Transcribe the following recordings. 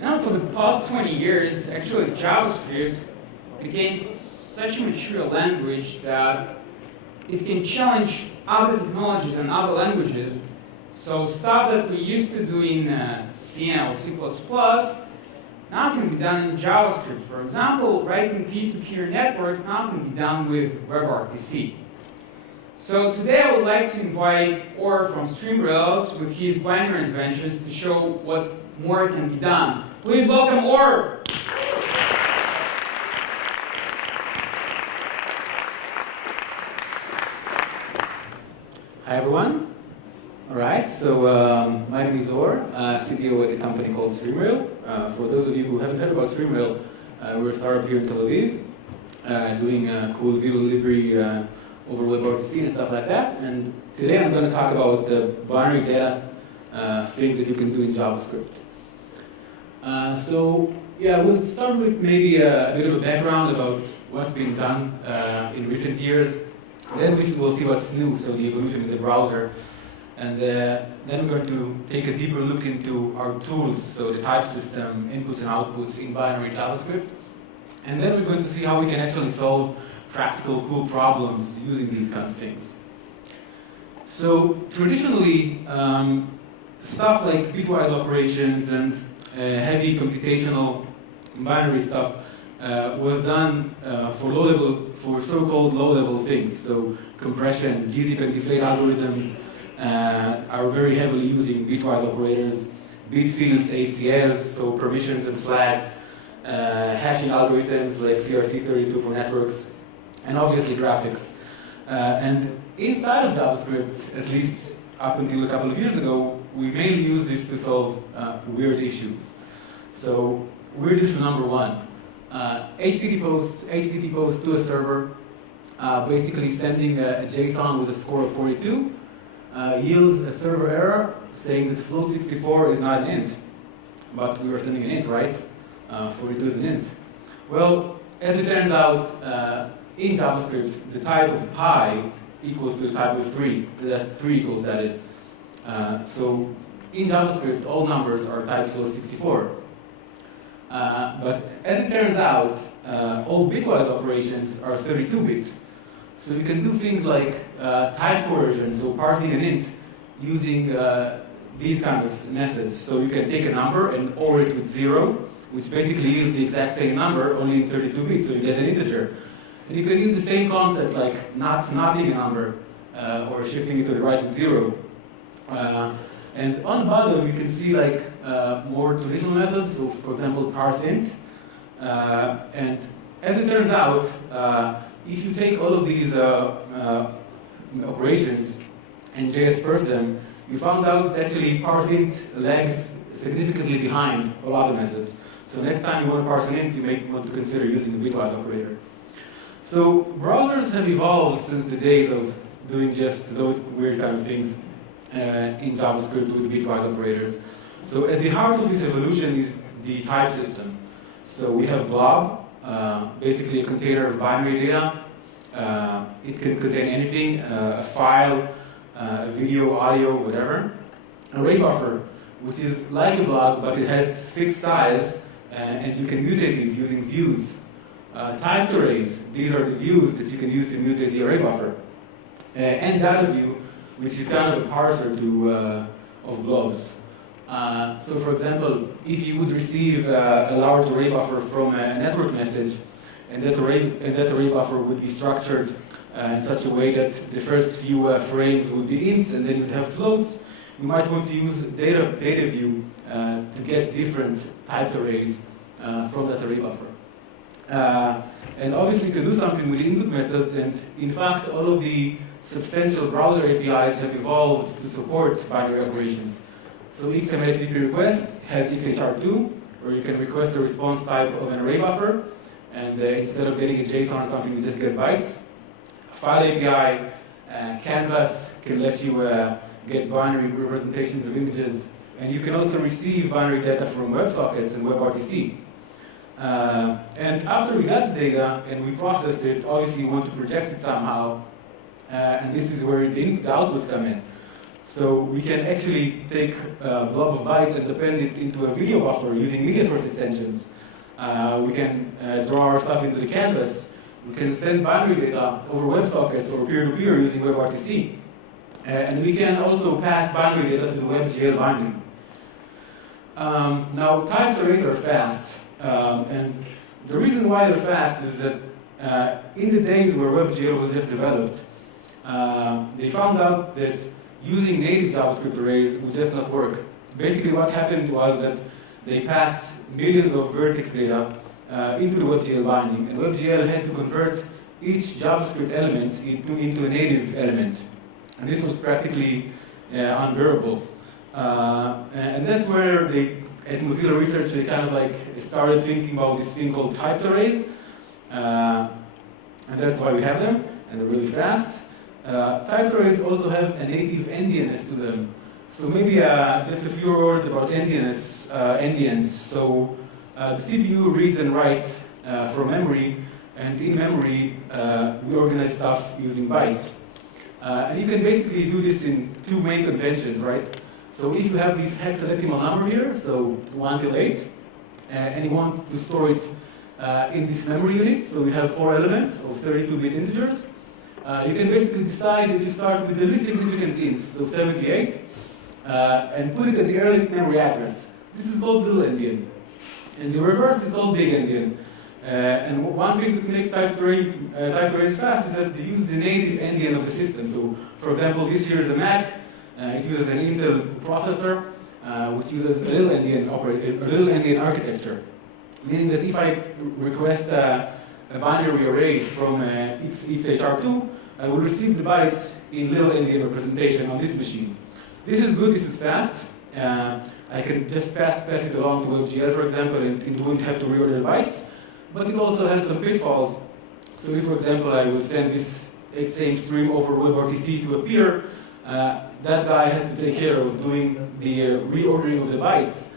Now, for the past 20 years, actually JavaScript became such a mature language that it can challenge other technologies and other languages. So stuff that we used to do in C or C++ now can be done in JavaScript. For example, writing peer-to-peer networks now can be done with WebRTC. So today I would like to invite Or from StreamRails with his binary inventions to show what more can be done. Please welcome Or. Hi everyone. All right, so my name is Or, CTO at a company called StreamRail. For those of you who haven't heard about StreamRail, we're a startup here in Tel Aviv, doing cool video delivery over WebRTC and stuff like that. And today I'm going to talk about the binary data things that you can do in JavaScript. So yeah, we'll start with maybe a bit of a background about what's been done in recent years. Then we'll see what's new, so the evolution in the browser. And then we're going to take a deeper look into our tools, so the type system, inputs and outputs in binary JavaScript. And then we're going to see how we can actually solve practical, cool problems using these kind of things. So traditionally, stuff like bitwise operations and heavy computational binary stuff was done for so-called low-level things. So compression, gzip and deflate algorithms are very heavily using bitwise operators, bit fields, ACLs, so permissions and flags, hashing algorithms like CRC32 for networks, and obviously graphics. And inside of JavaScript, at least up until a couple of years ago, we mainly use this to solve weird issues. So weird issue number one. HTTP post to a server, basically sending a JSON with a score of 42, yields a server error saying that float 64 is not an int. But we were sending an int, right? 42 is an int. Well, as it turns out, in JavaScript, the type of pi equals to the type of 3. That 3 equals, that is. So in JavaScript, all numbers are type float 64. But as it turns out, all bitwise operations are 32-bit. So you can do things like type coercion, so parsing an int using these kind of methods. So you can take a number and OR it with 0, which basically yields the exact same number, only in 32 bits, so you get an integer. And you can use the same concept like notting a number or shifting it to the right with 0. And on the bottom, you can see like more traditional methods. So, for example, parse int. And as it turns out, if you take all of these operations and JS-perf them, you found out that actually parse int lags significantly behind all other methods. So next time you want to parse an int, you may want to consider using a bitwise operator. So browsers have evolved since the days of doing just those weird kind of things in JavaScript with bitwise operators. So at the heart of this evolution is the type system. So we have blob, basically a container of binary data. It can contain anything, a file, a video, audio, whatever. Array buffer, which is like a blob, but it has fixed size, and you can mutate it using views. Typed arrays, these are the views that you can use to mutate the array buffer. And data view, which is kind of a parser of blobs. So for example, if you would receive a large array buffer from a network message, and that array buffer would be structured in such a way that the first few frames would be ints, and then you'd have floats, you might want to use data view to get different typed arrays from that array buffer. And obviously to do something with input methods, and in fact all of the substantial browser APIs have evolved to support binary operations. So XHR2 request has XHR2, where you can request a response type of an array buffer, and instead of getting a JSON or something, you just get bytes. File API, Canvas can let you get binary representations of images, and you can also receive binary data from WebSockets and WebRTC. And after we got the data and we processed it, obviously we want to project it somehow, and this is where the outputs come in. So we can actually take a blob of bytes and append it into a video buffer using media source extensions. We can draw our stuff into the canvas. We can send binary data over WebSockets or peer-to-peer using WebRTC. And we can also pass binary data to the WebGL binding. Now, typed arrays are fast. And the reason why they're fast is that in the days where WebGL was just developed, they found out that using native JavaScript arrays would just not work. Basically, what happened was that they passed millions of vertex data into the WebGL binding, and WebGL had to convert each JavaScript element into a native element. And this was practically unbearable. And that's where at Mozilla Research, they kind of like started thinking about this thing called typed arrays. And that's why we have them, and they're really fast. Typed arrays also have a native Endianness to them. So maybe just a few words about Endianness. So the CPU reads and writes from memory, and in memory, we organize stuff using bytes. And you can basically do this in two main conventions, right? So if you have this hexadecimal number here, so 1 till 8, and you want to store it in this memory unit, so we have 4 elements of 32-bit integers, you can basically decide that you start with the least significant int, so 78, and put it at the earliest memory address. This is called little endian. And the reverse is called big endian. And one thing that makes typed arrays fast is that they use the native endian of the system. So, for example, this here is a Mac. It uses an Intel processor, which uses a little endian architecture. Meaning that if I request a binary array from XHR2, I will receive the bytes in little endian representation on this machine. This is good, this is fast. I can just pass it along to WebGL, for example, and it won't have to reorder the bytes. But it also has some pitfalls. So if, for example, I will send this same stream over WebRTC to a peer, that guy has to take care of doing the reordering of the bytes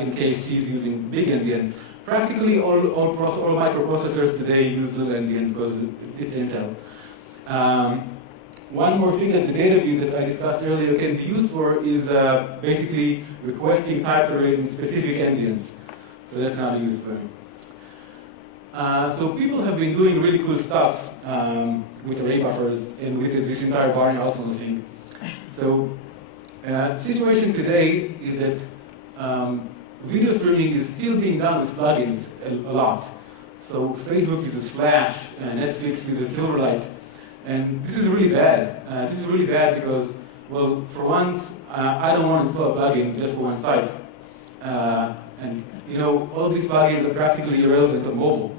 in case he's using big endian. Practically all microprocessors today use little endian because it's Intel. One more thing that the data view that I discussed earlier can be used for is basically requesting typed arrays in specific endians. So that's not used for. So people have been doing really cool stuff with array buffers and with this entire barring Arsenal thing. So the situation today is that video streaming is still being done with plugins a lot. So Facebook uses Flash, Netflix uses Silverlight, and this is really bad. This is really bad because, well, for once, I don't want to install a plugin just for one site. And you know, all of these plugins are practically irrelevant on mobile.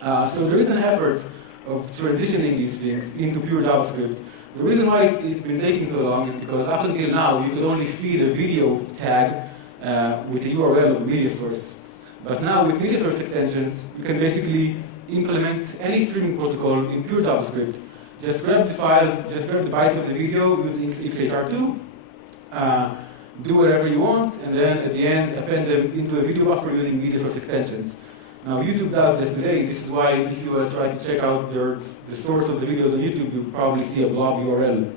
So there is an effort of transitioning these things into pure JavaScript. The reason why it's been taking so long is because up until now, you could only feed a video tag with the URL of the media source. But now with media source extensions, you can basically implement any streaming protocol in pure JavaScript. Just grab the files, just grab the bytes of the video using XHR2, do whatever you want, and then at the end, append them into a video buffer using media source extensions. Now, YouTube does this today. This is why if you try to check out the source of the videos on YouTube, you'll probably see a blob URL.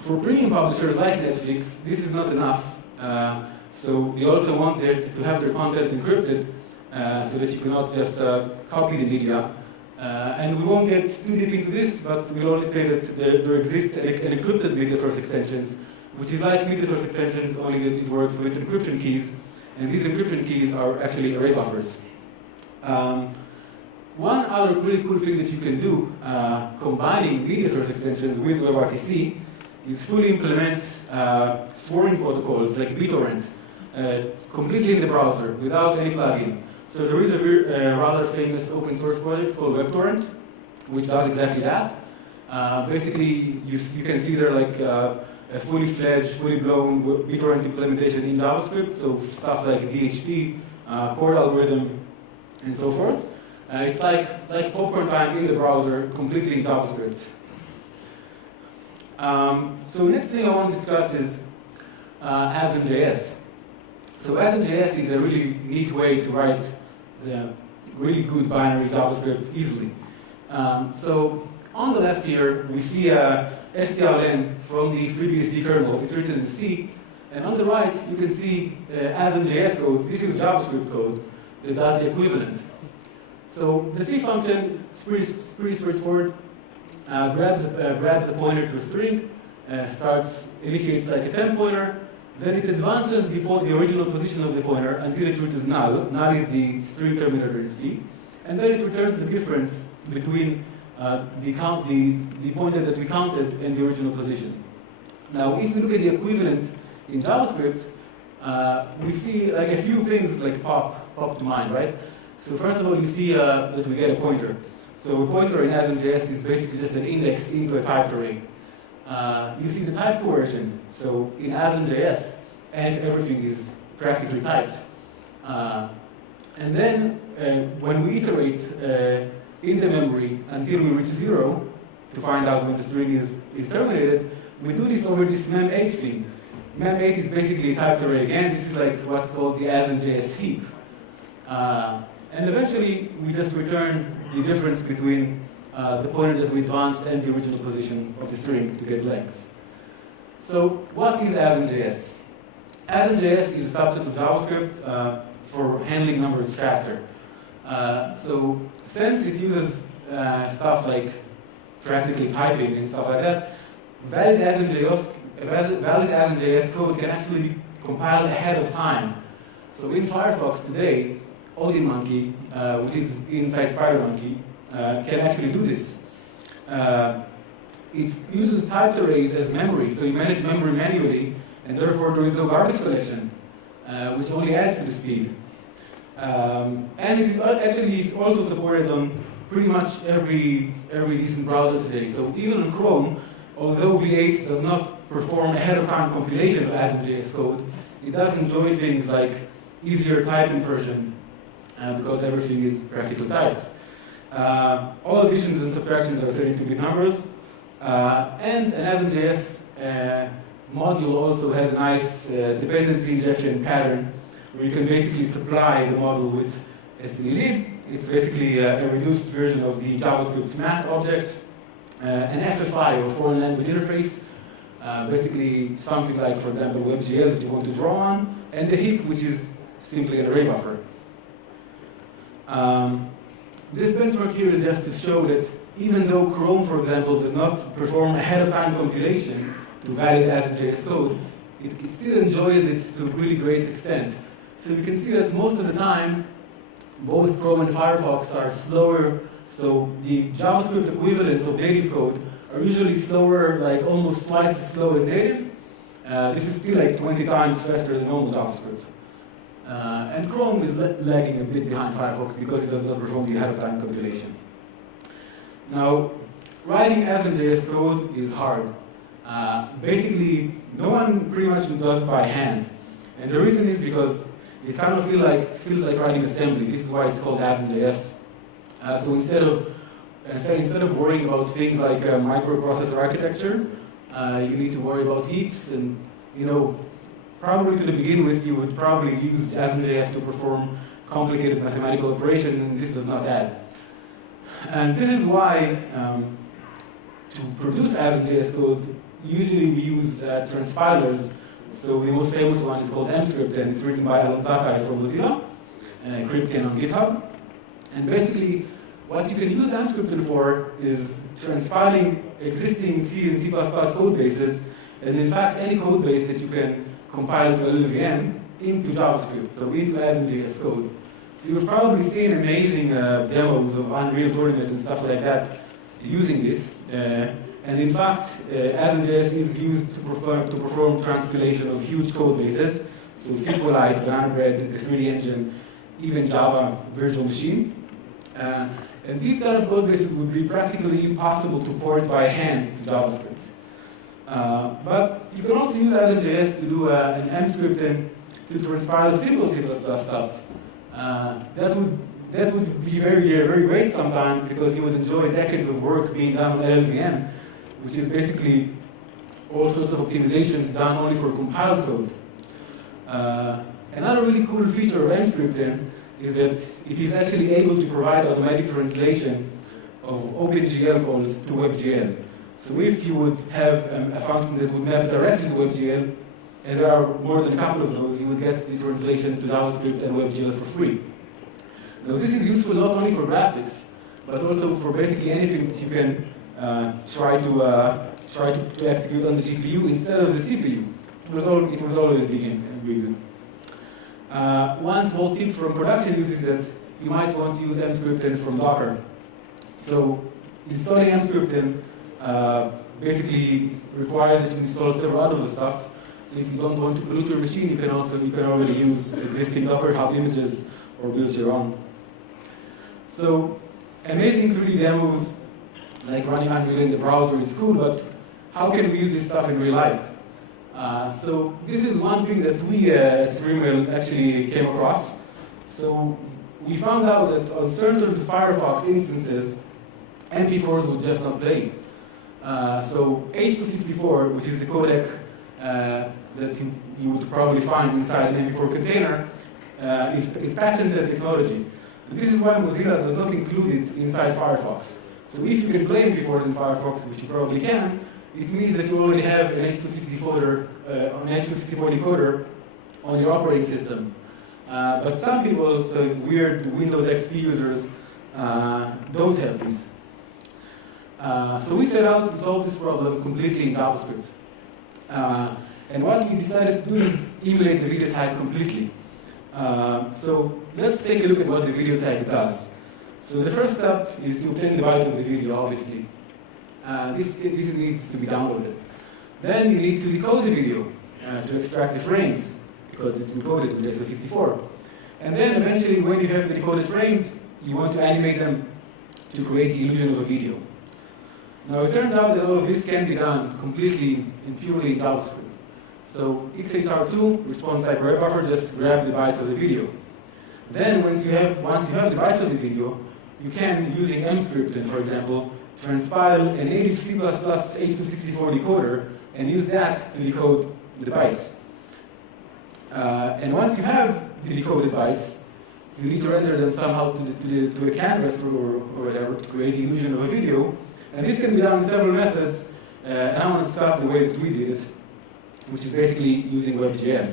For premium publishers like Netflix, this is not enough. So they also want to have their content encrypted so that you cannot just copy the media. And we won't get too deep into this, but we'll only say that there exists an encrypted media source extensions, which is like media source extensions, only that it works with encryption keys. And these encryption keys are actually array buffers. One other really cool thing that you can do, combining media source extensions with WebRTC, is fully implement swarming protocols like bittorrent, completely in the browser, without any plugin. So there is a rather famous open source project called WebTorrent, which does exactly that. Basically, you can see there like a fully fledged, fully blown BitTorrent implementation in JavaScript, so stuff like DHT, core algorithm, and so forth. It's like popcorn time in the browser, completely in JavaScript. So next thing I want to discuss is Asm.js. So Asm.js is a really neat way to write the really good binary JavaScript easily. So on the left here, we see a strlen from the FreeBSD kernel. It's written in C. And on the right, you can see Asm.js code. This is JavaScript code that does the equivalent. So the C function is pretty straightforward. Grabs a pointer to a string, initiates like a temp pointer, then it advances the original position of the pointer until it reaches null. Null is the string terminator in C. And then it returns the difference between the pointer that we counted and the original position. Now, if we look at the equivalent in JavaScript, we see like a few things like pop to mind, right? So first of all, you see that we get a pointer. So a pointer in Asm.js is basically just an index into a typed array. You see the type coercion. So in Asm.js, everything is practically typed. And then when we iterate in the memory until we reach 0 to find out when the string is terminated, we do this over this mem8 thing. Mem8 is basically a typed array again. This is like what's called the Asm.js heap. And eventually, we just return the difference between the pointer that we advanced and the original position of the string to get length. So what is Asm.js? Asm.js is a subset of JavaScript for handling numbers faster. So since it uses stuff like practically typing and stuff like that, valid Asm.js code can actually be compiled ahead of time. So in Firefox today, OdinMonkey, which is inside SpiderMonkey, can actually do this. It uses typed arrays as memory, so you manage memory manually, and therefore there is no garbage collection, which only adds to the speed. And it is also supported on pretty much every decent browser today. So even on Chrome, although V8 does not perform ahead of time compilation of Asm.js code, it does enjoy things like easier type inversion, because everything is practically typed. All additions and subtractions are 32-bit numbers. And an Asm.js module also has a nice dependency injection pattern where you can basically supply the model with stdlib. It's basically a reduced version of the JavaScript math object, an FFI, or foreign language interface, basically something like, for example, WebGL that you want to draw on, and the heap, which is simply an array buffer. This benchmark here is just to show that even though Chrome, for example, does not perform ahead-of-time compilation to valid Asm.js code, it still enjoys it to a really great extent. So you can see that most of the time, both Chrome and Firefox are slower, so the JavaScript equivalents of native code are usually slower, like almost twice as slow as native. This is still like 20 times faster than normal JavaScript. And Chrome is lagging a bit behind Firefox because it does not perform the ahead-of-time compilation. Now, writing Asm.js code is hard. Basically, no one pretty much does it by hand. And the reason is because it kind of feels like writing assembly. This is why it's called Asm.js. So instead of worrying about things like microprocessor architecture, you need to worry about heaps, and probably to begin with, you would probably use Asm.js to perform complicated mathematical operations, and this does not add. And this is why, to produce Asm.js code, usually we use transpilers. So the most famous one is called Emscripten. It's written by Alon Zakai from Mozilla, Cryptcan on GitHub. And basically, what you can use Emscripten for is transpiling existing C and C++ code bases, and in fact, any code base that you can compile to LLVM into JavaScript, so into Asm.js code. So you've probably seen amazing demos of Unreal Tournament and stuff like that using this. And in fact, Asm.js is used to perform transpilation of huge code bases. So SQLite, Banana Bread, the 3D Engine, even Java virtual machine. And these kind of code bases would be practically impossible to port by hand to JavaScript. But you can also use Asm.js to do an Emscripten to transpile simple C++ stuff. That would be very great sometimes because you would enjoy decades of work being done on LLVM, which is basically all sorts of optimizations done only for compiled code. Another really cool feature of Emscripten is that it is actually able to provide automatic translation of OpenGL calls to WebGL. So if you would have a function that would map directly to WebGL, and there are more than a couple of those, you would get the translation to JavaScript and WebGL for free. Now this is useful not only for graphics, but also for basically anything that you can try to execute on the GPU instead of the CPU. It was always really good. One small tip from production use is that you might want to use Emscripten from Docker. So installing Emscripten basically requires that you install several other stuff. So if you don't want to pollute your machine, you can already use existing Docker Hub images or build your own. So amazing 3D demos like running Unreal in the browser is cool, but how can we use this stuff in real life? So this is one thing that we at Streamwell actually came across. So we found out that on certain Firefox instances, MP4s would just not play. So H.264, which is the codec that you would probably find inside an MP4 container, is patented technology. And this is why Mozilla does not include it inside Firefox. So if you can play MP4s in Firefox, which you probably can, it means that you already have an H.264 decoder on your operating system. But some people, so weird Windows XP users, don't have these. So we set out to solve this problem completely in JavaScript. And what we decided to do is emulate the video tag completely. So let's take a look at what the video tag does. So the first step is to obtain the bytes of the video, obviously. This needs to be downloaded. Then you need to decode the video to extract the frames, because it's encoded with X64. And then eventually, when you have the decoded frames, you want to animate them to create the illusion of a video. Now it turns out that all of this can be done completely and purely in JavaScript. So XHR2 response type web buffer just grab the bytes of the video. Then once you have the bytes of the video, you can, using Emscripten, for example, transpile a native C++ H.264 decoder and use that to decode the bytes. And once you have the decoded bytes, you need to render them somehow to a canvas or whatever to create the illusion of a video. And this can be done in several methods, and I want to discuss the way that we did it, which is basically using WebGL.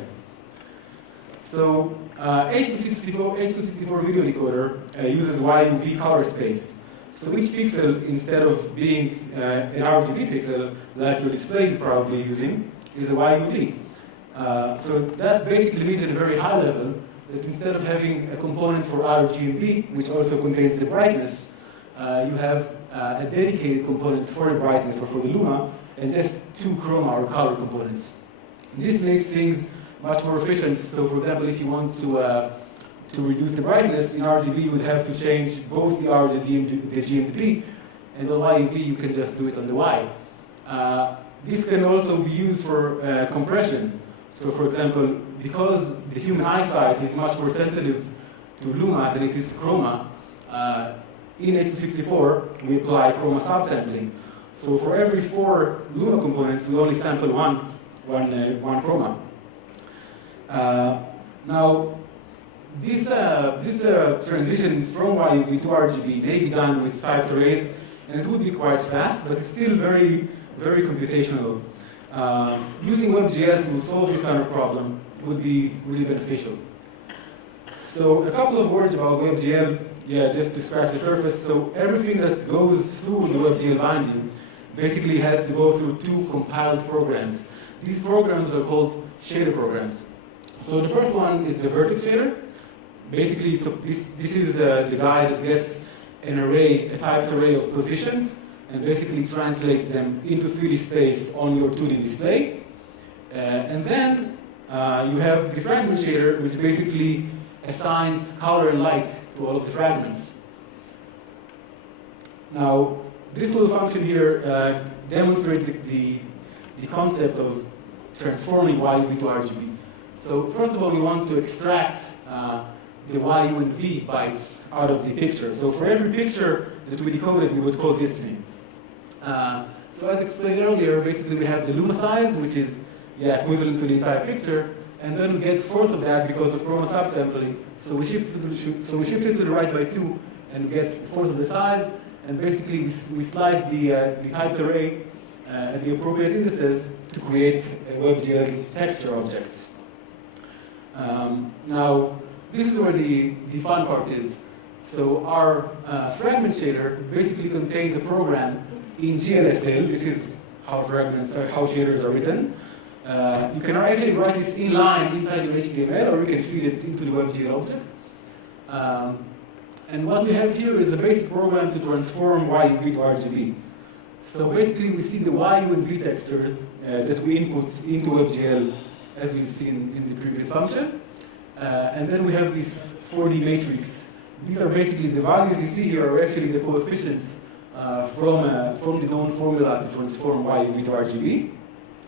So H.264 video decoder uses YUV color space. So each pixel, instead of being an RGB pixel, like your display is probably using, is a YUV. So that basically means at a very high level that instead of having a component for RGB, which also contains the brightness, you have a dedicated component for the brightness or for the luma, and just two chroma or color components. This makes things much more efficient. So for example, if you want to reduce the brightness in RGB, you would have to change both the R, the G, and the P, and on YUV you can just do it on the Y. This can also be used for compression. So for example, because the human eyesight is much more sensitive to luma than it is to chroma, in H.264 we apply chroma subsampling. So for every 4 luma components, we only sample one chroma. Now, this transition from YUV to RGB may be done with typed arrays, and it would be quite fast, but it's still very, very computational. Using WebGL to solve this kind of problem would be really beneficial. So a couple of words about WebGL, just to scratch the surface. So everything that goes through the WebGL binding basically has to go through 2 compiled programs. These programs are called shader programs. So the first one is the vertex shader. Basically, so this is the guy that gets an array, a typed array of positions, and basically translates them into 3D space on your 2D display. And then you have the fragment shader, which basically assigns color and light to all of the fragments. Now, this little function here demonstrates the concept of transforming YUV to RGB. So first of all, we want to extract the YU and V bytes out of the picture. So for every picture that we decoded, we would call this thing. So as explained earlier, basically we have the luma size, which is equivalent to the entire picture, and then we get 1/4 of that because of chroma subsampling. So we shift it to the right by 2, and we get 1/4 of the size, and basically we slice the typed array at the appropriate indices to create WebGL texture objects. Now, this is where the fun part is. So our fragment shader basically contains a program in GLSL. This is how fragments, how shaders are written. You can actually write this inline inside your HTML, or you can feed it into the WebGL object. And what we have here is a basic program to transform YUV to RGB. So basically, we see the YU and V textures that we input into WebGL, as we've seen in the previous function. And then we have this 4D matrix. These are basically the values you see here are actually the coefficients from the known formula to transform YUV to RGB.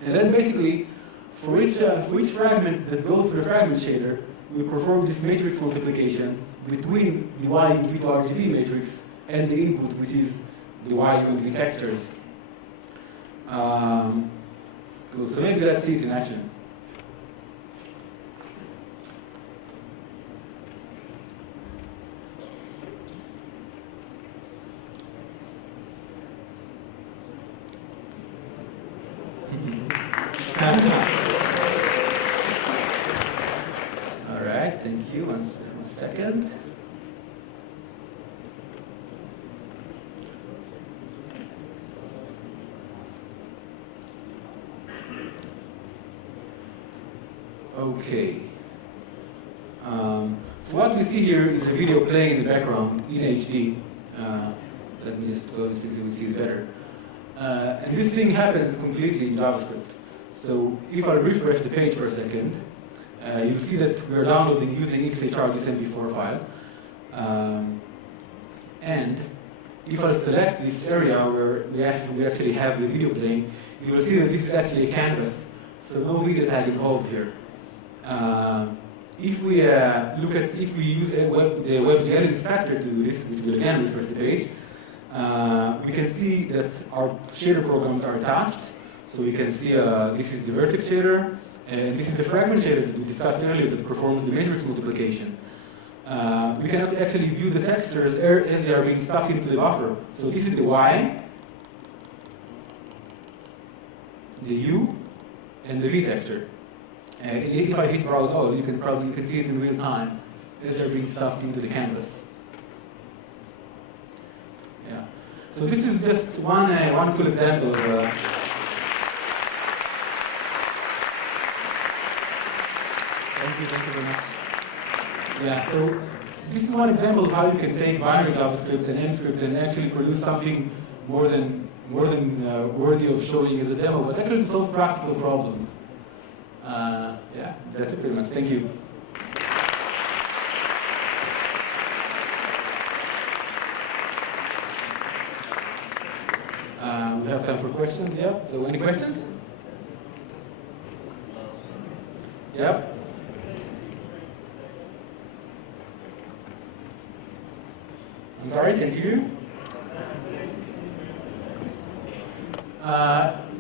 And then basically, for each fragment that goes to the fragment shader, we perform this matrix multiplication between the YUV to RGB matrix and the input, which is the YU and V textures. Cool. So maybe let's see it in action. All right, thank you. One second. Okay. So what we see here is a video playing in the background in HD. Let me just close this so you can see it better. And this thing happens completely in JavaScript. So if I refresh the page for a second, you'll see that we're downloading using XHR2 file. And if I select this area where we actually have the video playing, you will see that this is actually a canvas. So no video tag involved here. If we use the WebGL inspector to do this, which will again refresh the page, we can see that our shader programs are attached. So we can see this is the vertex shader, and this is the fragment shader that we discussed earlier that performs the matrix multiplication. We can actually view the textures as they are being stuffed into the buffer. So this is the Y, the U, and the V texture. If I hit browse all, you can see it in real time as they're being stuffed into the canvas. Yeah. So this is just one cool example of. Thank you very much. Yeah. So this is one example of how you can take binary JavaScript and Emscripten and actually produce something more than worthy of showing as a demo, but actually solve practical problems. Yeah, that's it pretty much. Thank you. We have time for questions, yeah? So any questions? Yeah? I'm sorry, can't hear you?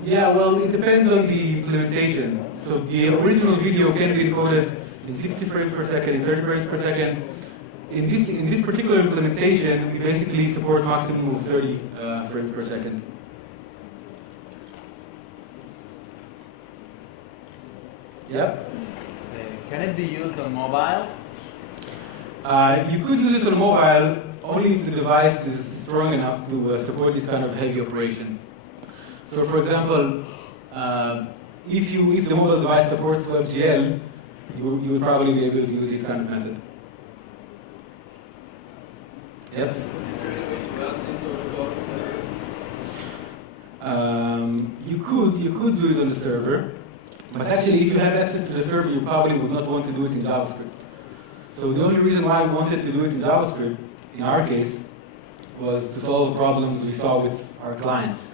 Yeah, well, it depends on the implementation. So the original video can be encoded in 60 frames per second, in 30 frames per second. In this particular implementation, we basically support maximum of 30 frames per second. Yeah? Can it be used on mobile? You could use it on mobile only if the device is strong enough to support this kind of heavy operation. So for example, if the mobile device supports WebGL, you would probably be able to use this kind of method. Yes? You could do it on the server, but actually if you have access to the server, you probably would not want to do it in JavaScript. So the only reason why we wanted to do it in JavaScript, in our case, was to solve problems we saw with our clients.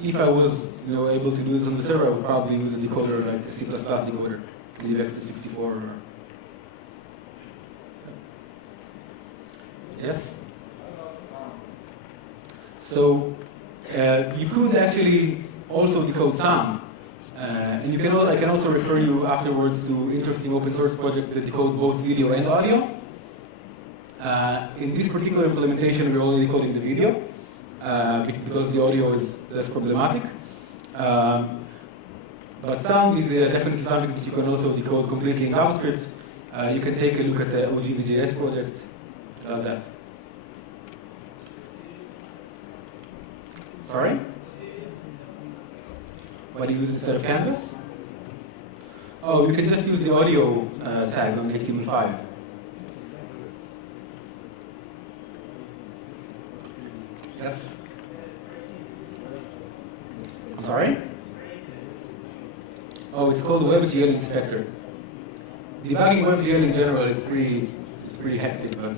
If I was able to do this on the server, I would probably use a decoder like a C++ decoder, libx264. Or... Yes? So you could actually also decode sound. And I can also refer you afterwards to interesting open source project that decode both video and audio. In this particular implementation, we're only decoding the video. because the audio is less problematic. But sound is definitely something that you can also decode completely in JavaScript. You can take a look at the OGVJS project. It does that. Sorry? What do you use instead of canvas? Oh, you can just use the audio tag on HTML5. Yes? I'm sorry? Oh, it's called WebGL inspector. Debugging WebGL in general is pretty hectic, but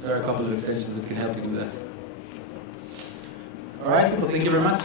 there are a couple of extensions that can help you do that. All right, people, thank you very much.